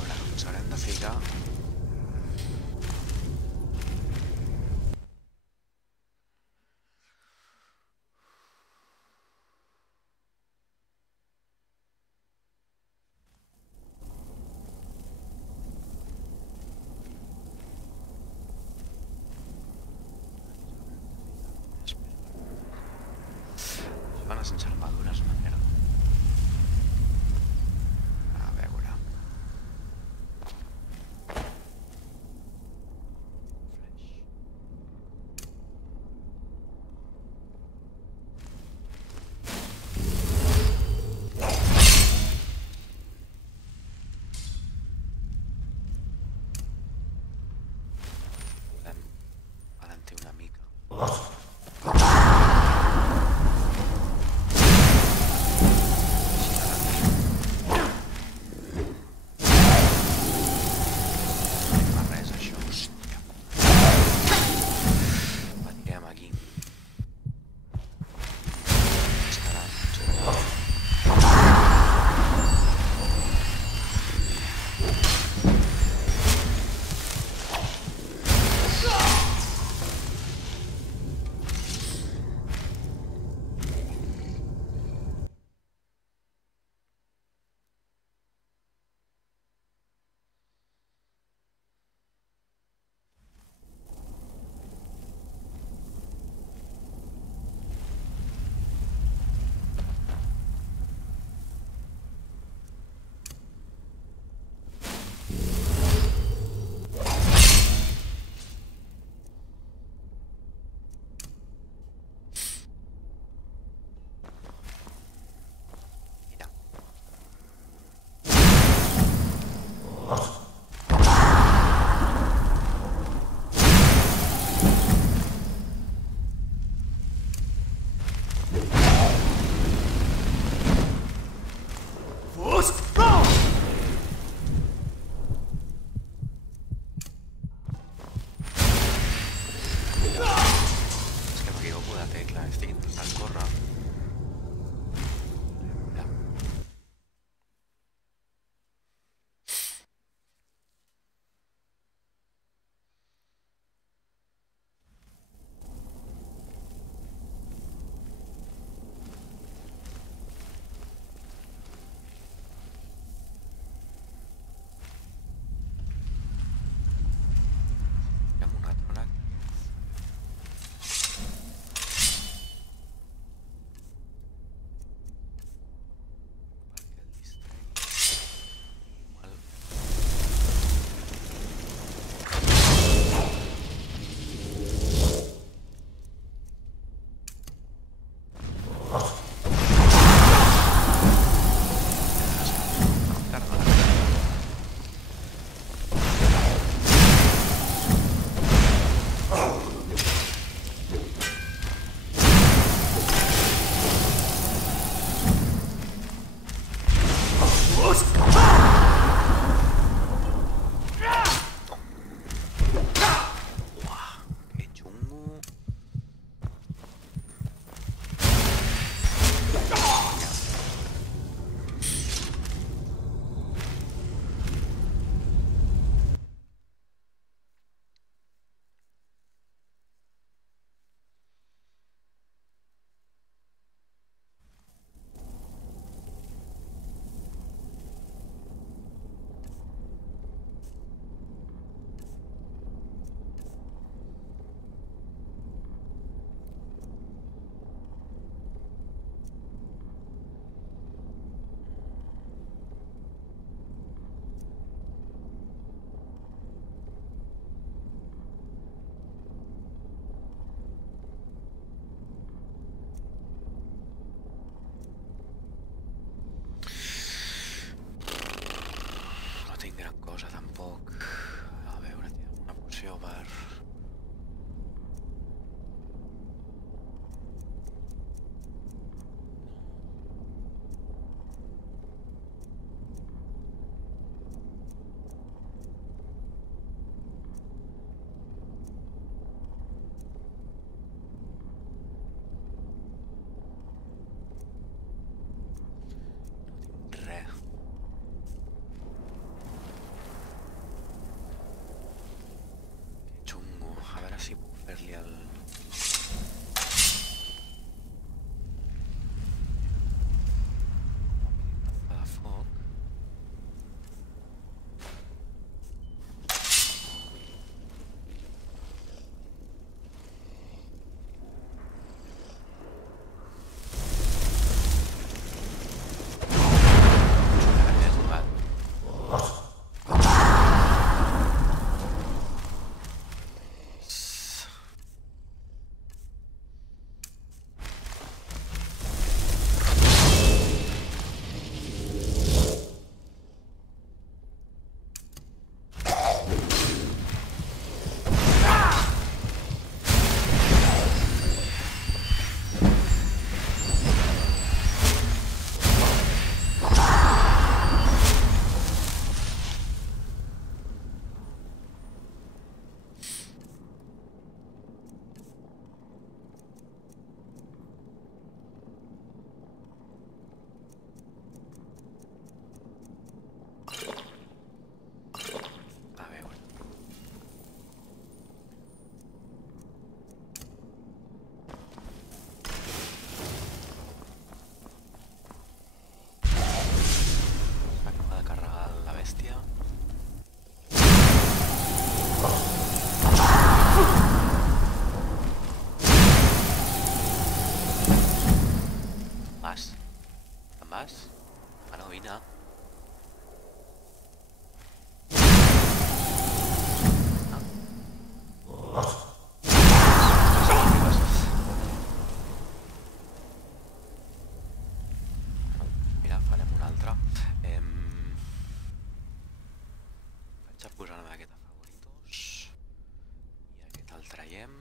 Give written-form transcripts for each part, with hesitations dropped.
veure, ens haurem de ficar... Van a sense armadura, és una merda. A veure... Podem alentir una mica. Estic intentant córrer. si puc fer-li el... de foc. Vas? Ara vine. Mira, farem una altra. Vaig a posar-me aquest a favoritos. I aquest el traiem.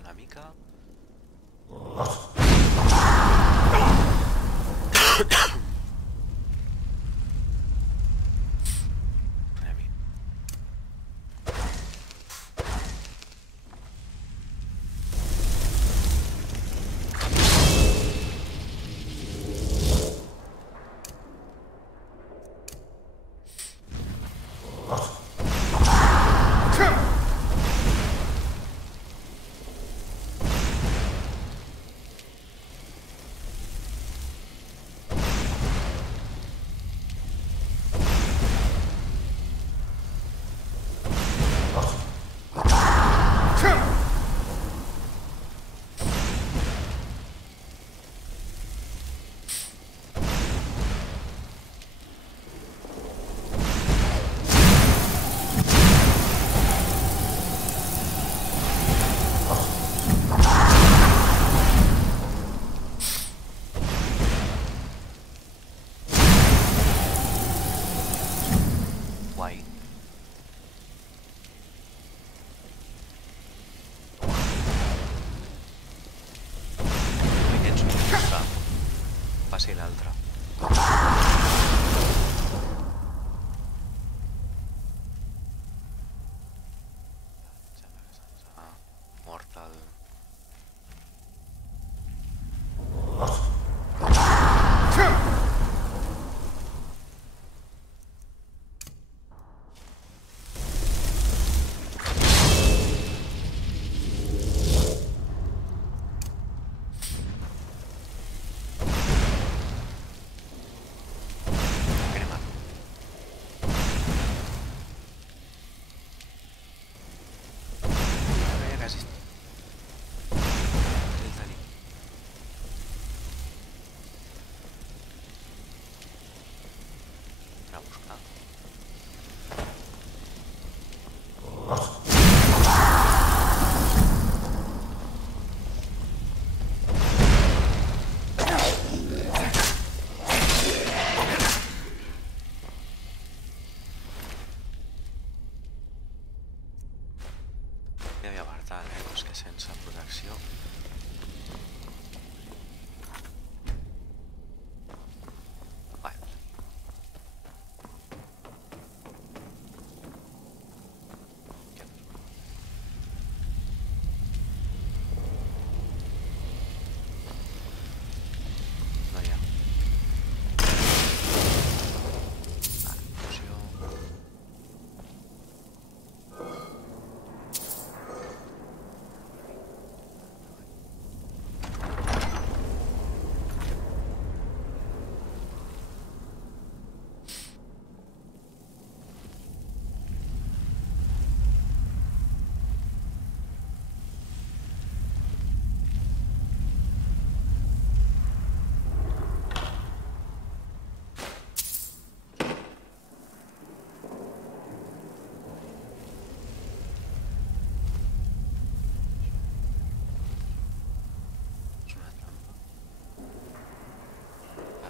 Una mica. Passi l'altre. Sembla que se'ns ha mort el...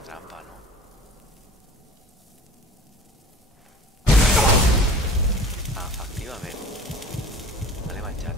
trampa, ¿no? Ah, efectivament. Me l'he menjat.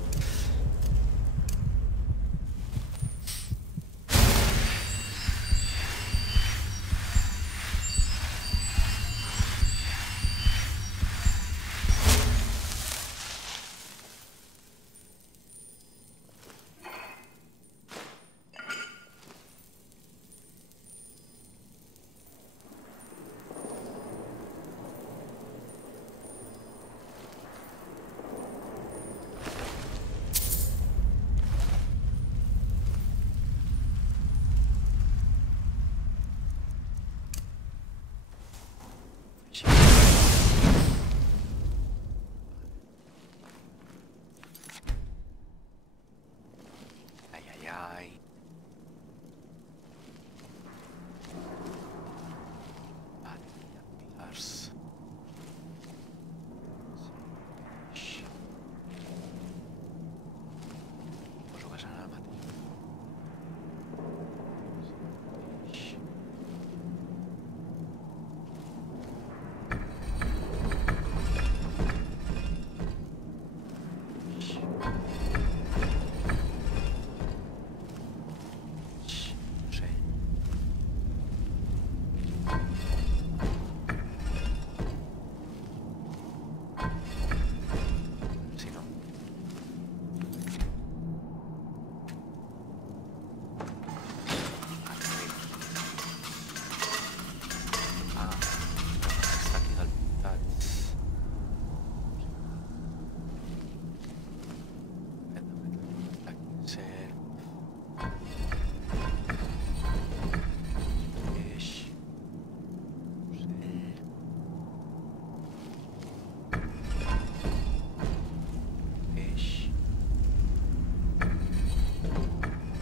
Ai, ai, ai. Vale, hi ha pilars. Sí. Suposo que serà el mateix. Sí. No sé. Si no. Ah, està aquí del costat. Aquí ser. Peix. Ocell. Peix.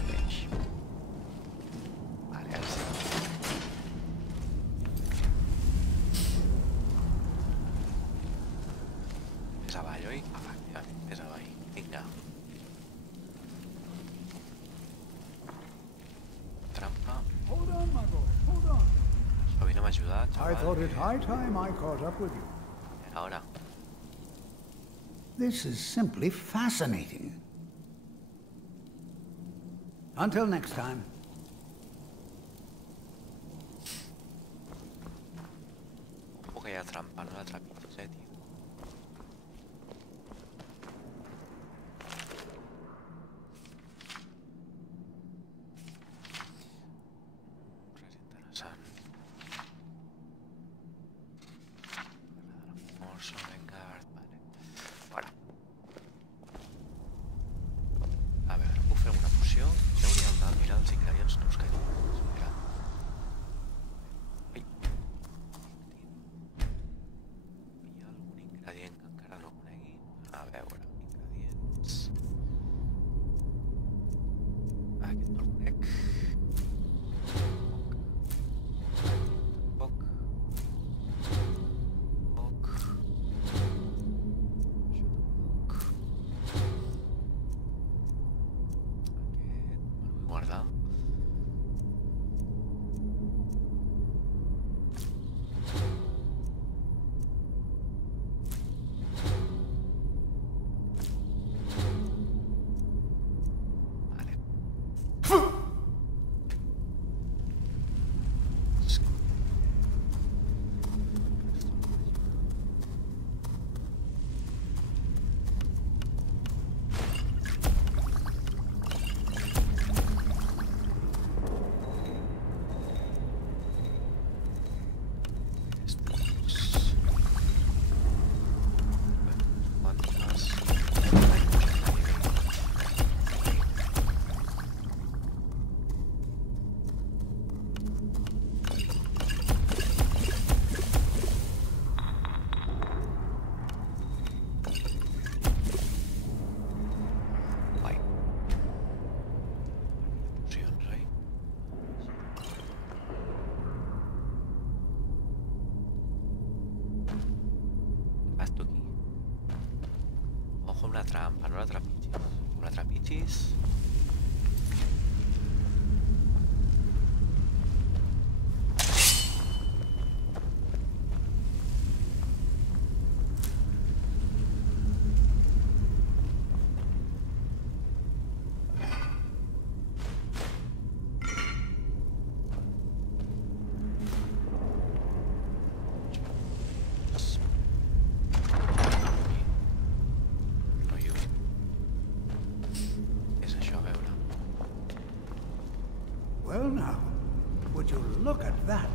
Peix. Vale, ara sí. Més avall, oi? Efectivament, més avall. Vinga. Trampa. Hold on, my boy. Hold on. Sovint m'ha ajudat, I xaval. thought it high time I caught up with you. Era hora. This is simply fascinating. Until next time. Ojo que hi ha trampa, no la trepitges, tio. Res interessant. Morso, Vanguard, vale. Fora. A veure, puc fer alguna poció? Ja hauria de mirar els ingredients nous que hi ha. Espera. Ai. Hi ha algun ingredient que encara no conegui? A veure, ingredients... Aquest no el conec. Poc. Poc. Això tampoc. Aquest me el vull guardar. Vale. Guai. Pocions, oi? Vas tu aquí. Ojo amb la trampa, no la trepitgis. Com la trepitgis... Well now, would you look at that?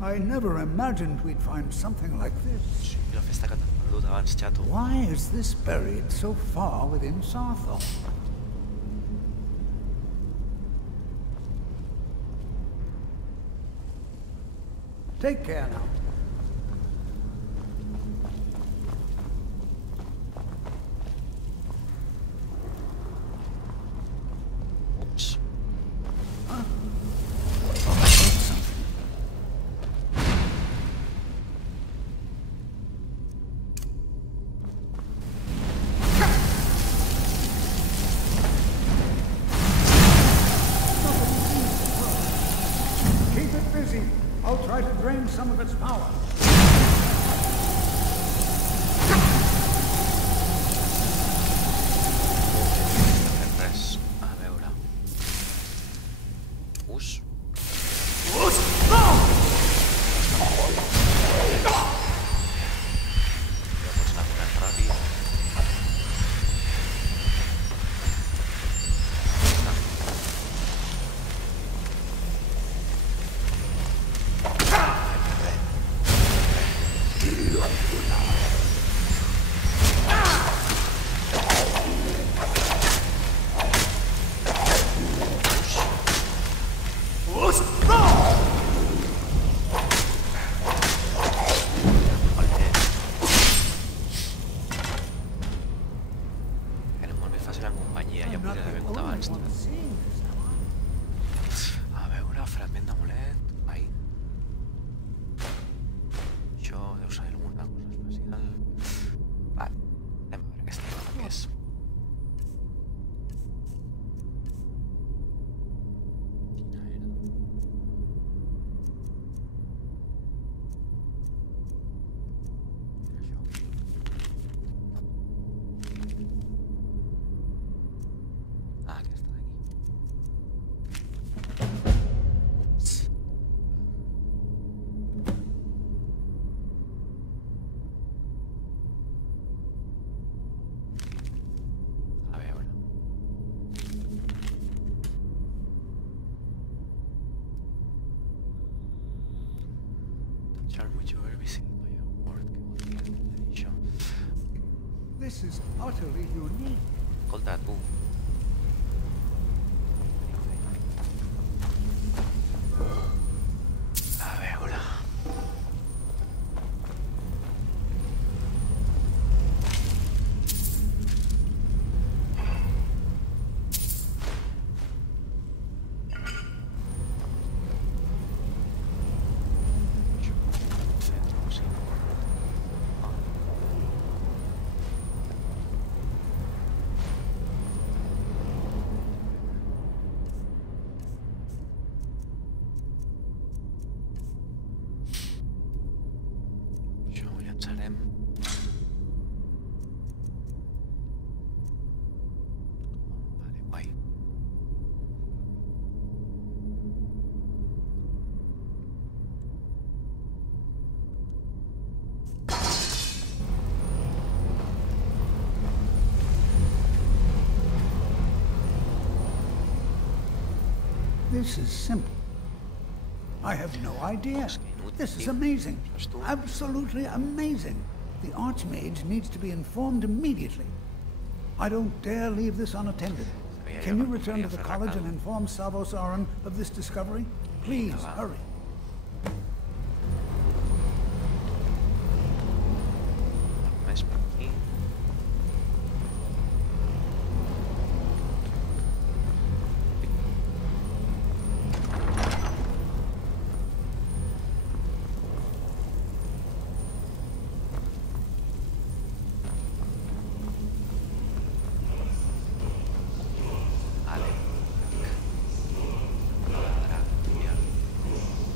I never imagined we'd find something like this. Sí, la festa que t'ha perdut abans, xato. Why is this buried so far within Sarthor? Take care now. Ups. Huh? Oh, I heard something. Keep it busy. I'll try to drain some of its power. Res. A veure. Us. Ja pots anar més ràpid. Era molt més fàcil en companyia, ja podria haver vingut abans. A veure, fragment d'amulet. Ai. Això deu ser alguna cosa especial. Va, anem a veure aquesta cosa què és. Quina era? Ah, aquesta d'aquí. Ups. A veure. Touch which you were visited by a word que vol dir això. This is utterly unique. Escolta, tu. A veure. Centre, o sigui. Ah. Això ho llançarem. Vale, guai. This is simple. I have no idea. This is amazing. Absolutely amazing. The Archmage needs to be informed immediately. I don't dare leave this unattended. Can you return to the college and inform Savos Aran of this discovery? Please, hurry. Més per aquí. Vale. Gràcies.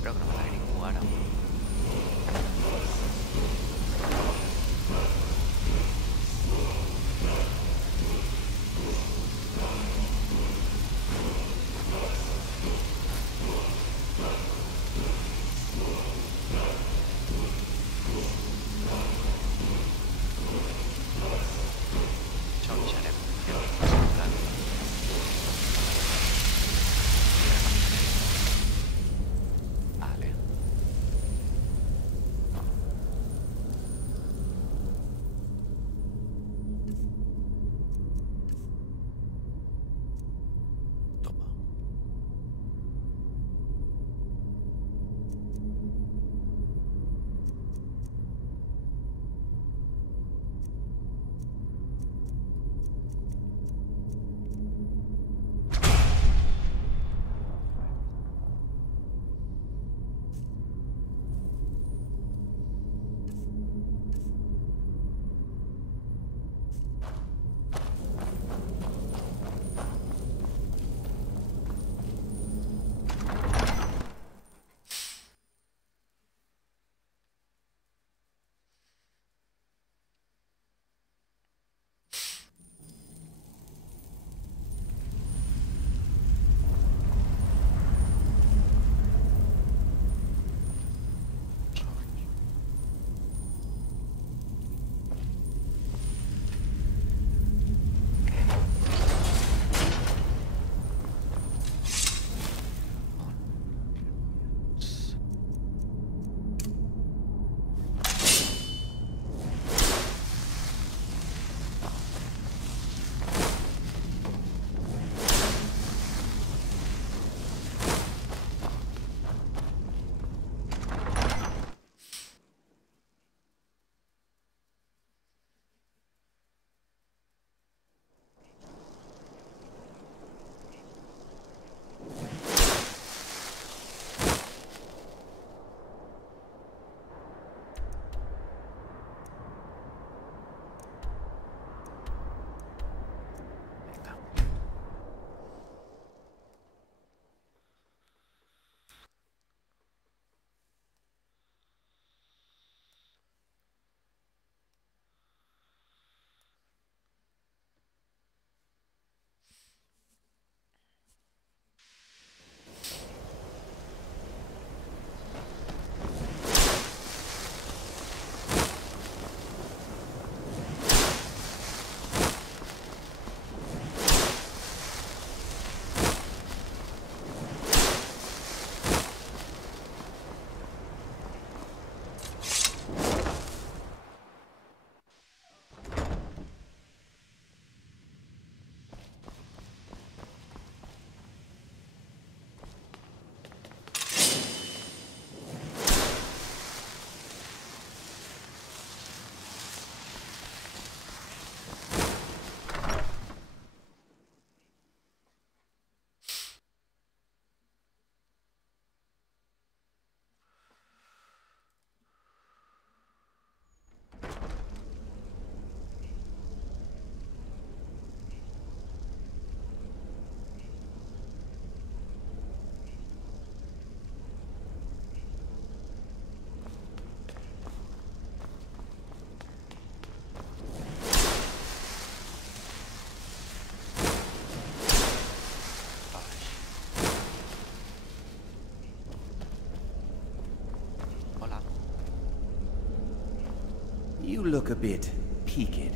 You look a bit peaked.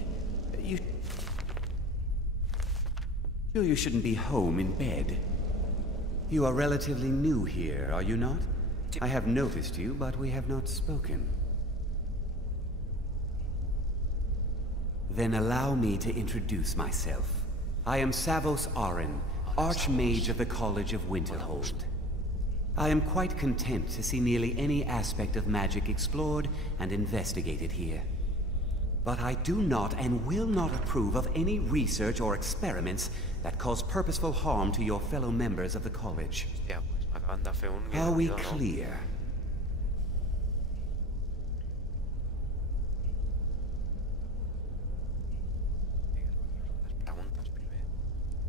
Sure you shouldn't be home in bed? You are relatively new here, are you not? I have noticed you, but we have not spoken. Then allow me to introduce myself. I am Savos Arin, Archmage of the College of Winterhold. I am quite content to see nearly any aspect of magic explored and investigated here. But I do not and will not approve of any research or experiments that cause purposeful harm to your fellow members of the college. Are we clear?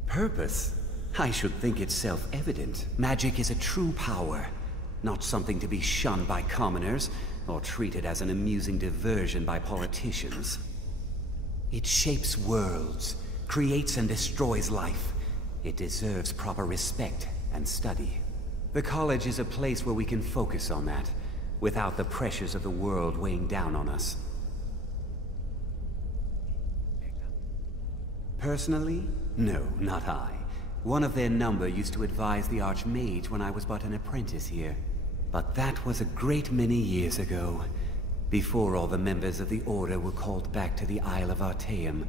Purpose? I should think it's self-evident. Magic is a true power, not something to be shunned by commoners, or treated as an amusing diversion by politicians. It shapes worlds, creates and destroys life. It deserves proper respect and study. The college is a place where we can focus on that, without the pressures of the world weighing down on us. Personally? No, not I. One of their number used to advise the Archmage when I was but an apprentice here. But that was a great many years ago, before all the members of the Order were called back to the Isle of Artaeum,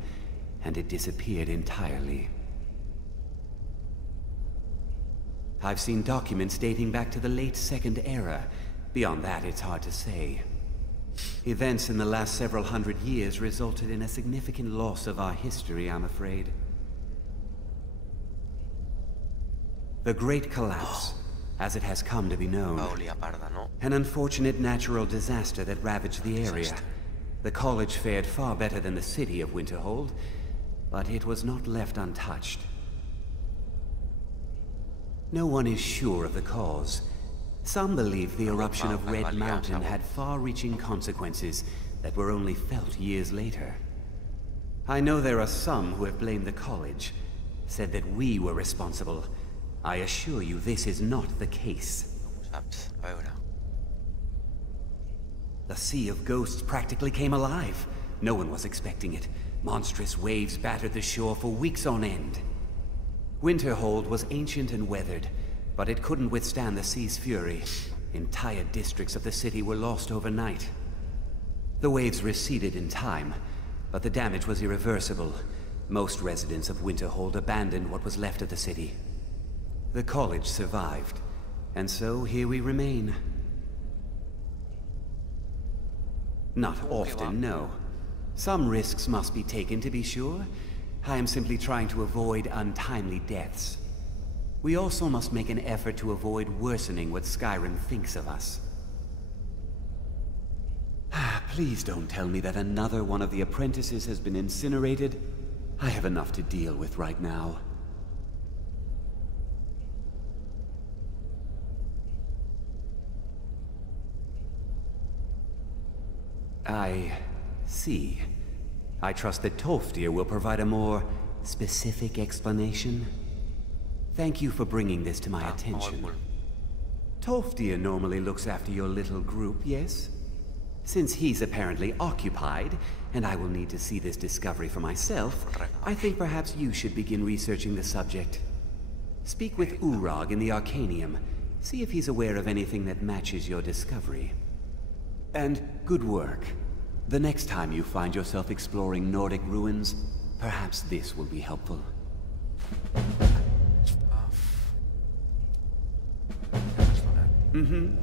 and it disappeared entirely. I've seen documents dating back to the late Second Era. Beyond that, it's hard to say. Events in the last several hundred years resulted in a significant loss of our history, I'm afraid. The Great Collapse, as it has come to be known. An unfortunate natural disaster that ravaged the area. The college fared far better than the city of Winterhold, but it was not left untouched. No one is sure of the cause. Some believe the eruption of Red Mountain had far-reaching consequences that were only felt years later. I know there are some who have blamed the college, said that we were responsible. I assure you this is not the case. The Sea of Ghosts practically came alive. No one was expecting it. Monstrous waves battered the shore for weeks on end. Winterhold was ancient and weathered, but it couldn't withstand the sea's fury. Entire districts of the city were lost overnight. The waves receded in time, but the damage was irreversible. Most residents of Winterhold abandoned what was left of the city. The college survived, and so here we remain. Not often, no. Some risks must be taken, to be sure. I am simply trying to avoid untimely deaths. We also must make an effort to avoid worsening what Skyrim thinks of us. Please don't tell me that another one of the apprentices has been incinerated. I have enough to deal with right now. I see. I trust that Tolfdir will provide a more specific explanation. Thank you for bringing this to my attention. Tolfdir normally looks after your little group, yes? Since he's apparently occupied, and I will need to see this discovery for myself, I think perhaps you should begin researching the subject. Speak with Urag in the Arcanium. See if he's aware of anything that matches your discovery. And good work. The next time you find yourself exploring Nordic ruins, perhaps this will be helpful. Mm-hmm.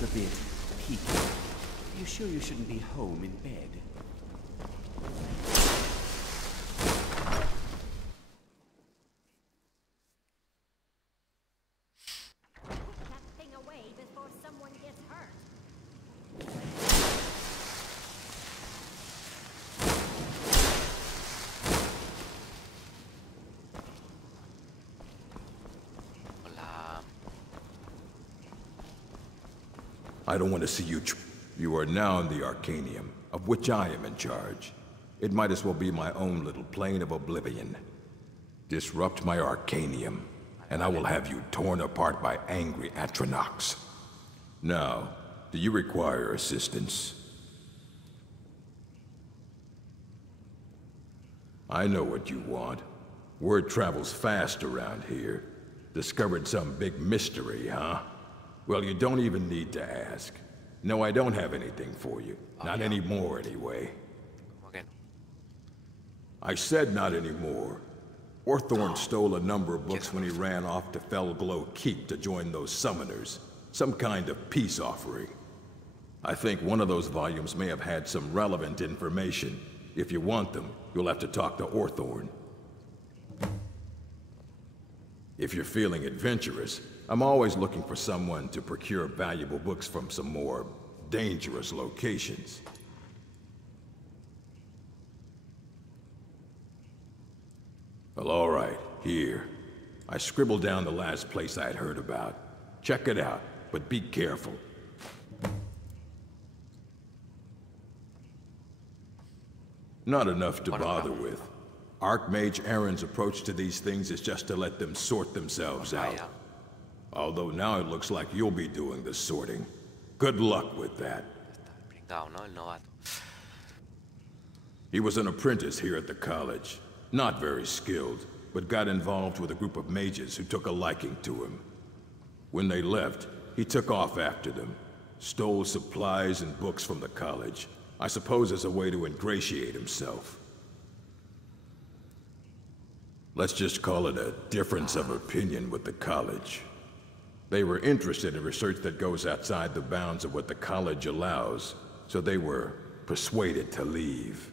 look a bit peaky. You sure you shouldn't be home in bed? I don't want to see you You are now in the Arcanium, of which I am in charge. It might as well be my own little plane of oblivion. Disrupt my Arcanium, and I will have you torn apart by angry Atronachs. Now, do you require assistance? I know what you want. Word travels fast around here. Discovered some big mystery, huh? Well, you don't even need to ask. No, I don't have anything for you. Not anymore, anyway. Okay. I said not anymore. Orthorn stole a number of books when he ran off to Felglow Keep to join those summoners. Some kind of peace offering. I think one of those volumes may have had some relevant information. If you want them, you'll have to talk to Orthorn. If you're feeling adventurous, I'm always looking for someone to procure valuable books from some more dangerous locations. Well, all right, here. I scribbled down the last place I'd heard about. Check it out, but be careful. Not enough to bother with. Archmage Aaron's approach to these things is just to let them sort themselves out. Although now it looks like you'll be doing the sorting. Good luck with that. He was an apprentice here at the college. Not very skilled, but got involved with a group of mages who took a liking to him. When they left, he took off after them. Stole supplies and books from the college. I suppose as a way to ingratiate himself. Let's just call it a difference of opinion with the college. They were interested in research that goes outside the bounds of what the college allows, so they were persuaded to leave.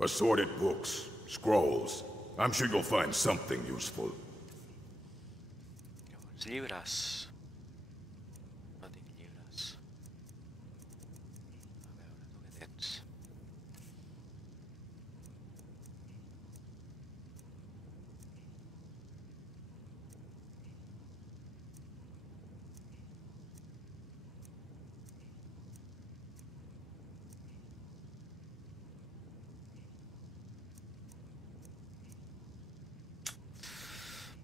Assorted books, scrolls. I'm sure you'll find something useful. Libras. No tinc llibres. A veure, tu què tens?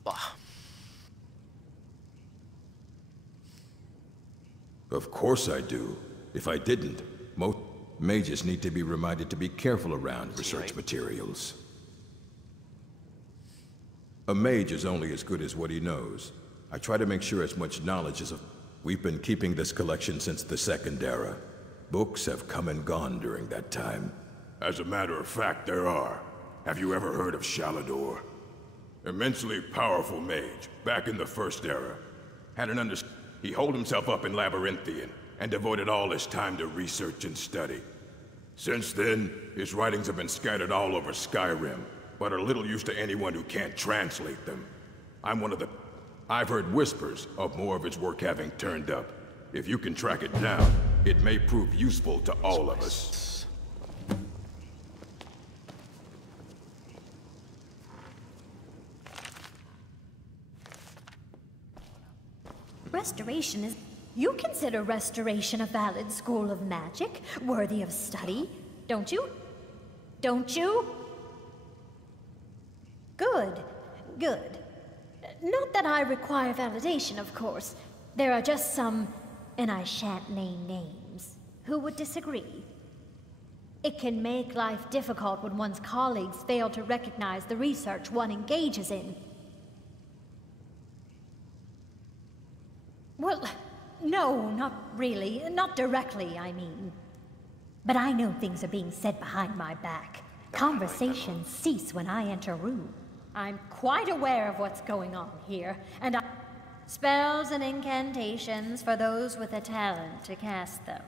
Bah. Of course I do. If I didn't, most mages need to be reminded to be careful around research materials. A mage is only as good as what he knows. I try to make sure as much knowledge as We've been keeping this collection since the Second Era. Books have come and gone during that time. As a matter of fact, there are. Have you ever heard of Shalador? Immensely powerful mage, back in the First Era. Had an He holed himself up in Labyrinthian, and devoted all his time to research and study. Since then, his writings have been scattered all over Skyrim, but are little use to anyone who can't translate them. I've heard whispers of more of his work having turned up. If you can track it down, it may prove useful to all of us. Restoration is... You consider restoration a valid school of magic, worthy of study, don't you? Don't you? Good, good. Not that I require validation, of course. There are just some, and I shan't name names, who would disagree. It can make life difficult when one's colleagues fail to recognize the research one engages in. Well, no, not really. Not directly, I mean. But I know things are being said behind my back. Conversations cease when I enter a room. I'm quite aware of what's going on here, and Spells and incantations for those with a talent to cast them.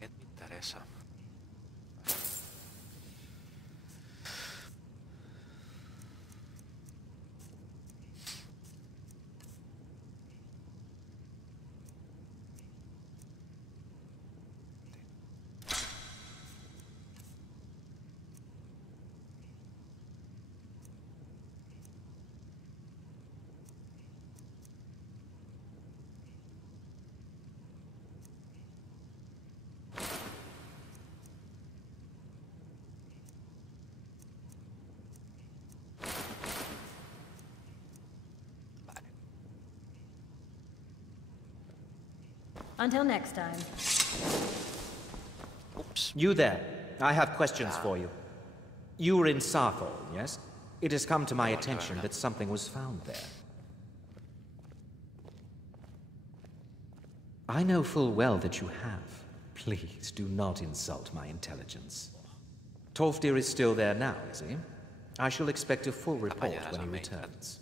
Aquest m'interessa. Until next time. Oops. You there. I have questions for you. You were in Sarthal, yes? It has come to my attention that something was found there. I know full well that you have. Please do not insult my intelligence. Tolfdir is still there now, is he? I shall expect a full report when he returns.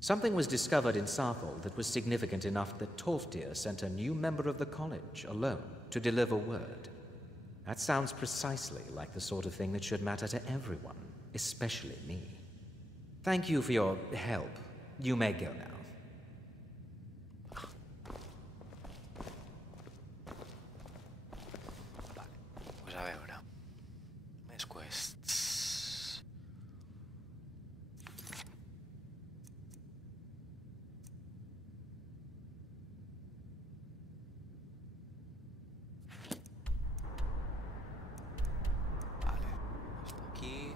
Something was discovered in Sarthal that was significant enough that Tolfdir sent a new member of the college alone to deliver word. That sounds precisely like the sort of thing that should matter to everyone, especially me. Thank you for your help. You may go now. Pues a veure. Més quests. Vale. Esto aquí.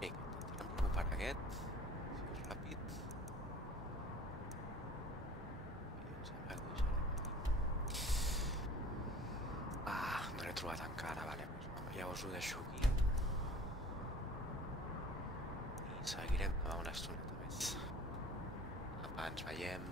Vinga, intentarem recuperar aquest. Si és ràpid. Ah, no l'he trobat encara, vale. Llavors ho deixo aquí. I seguirem demà una estoneta més. Apa, ens veiem.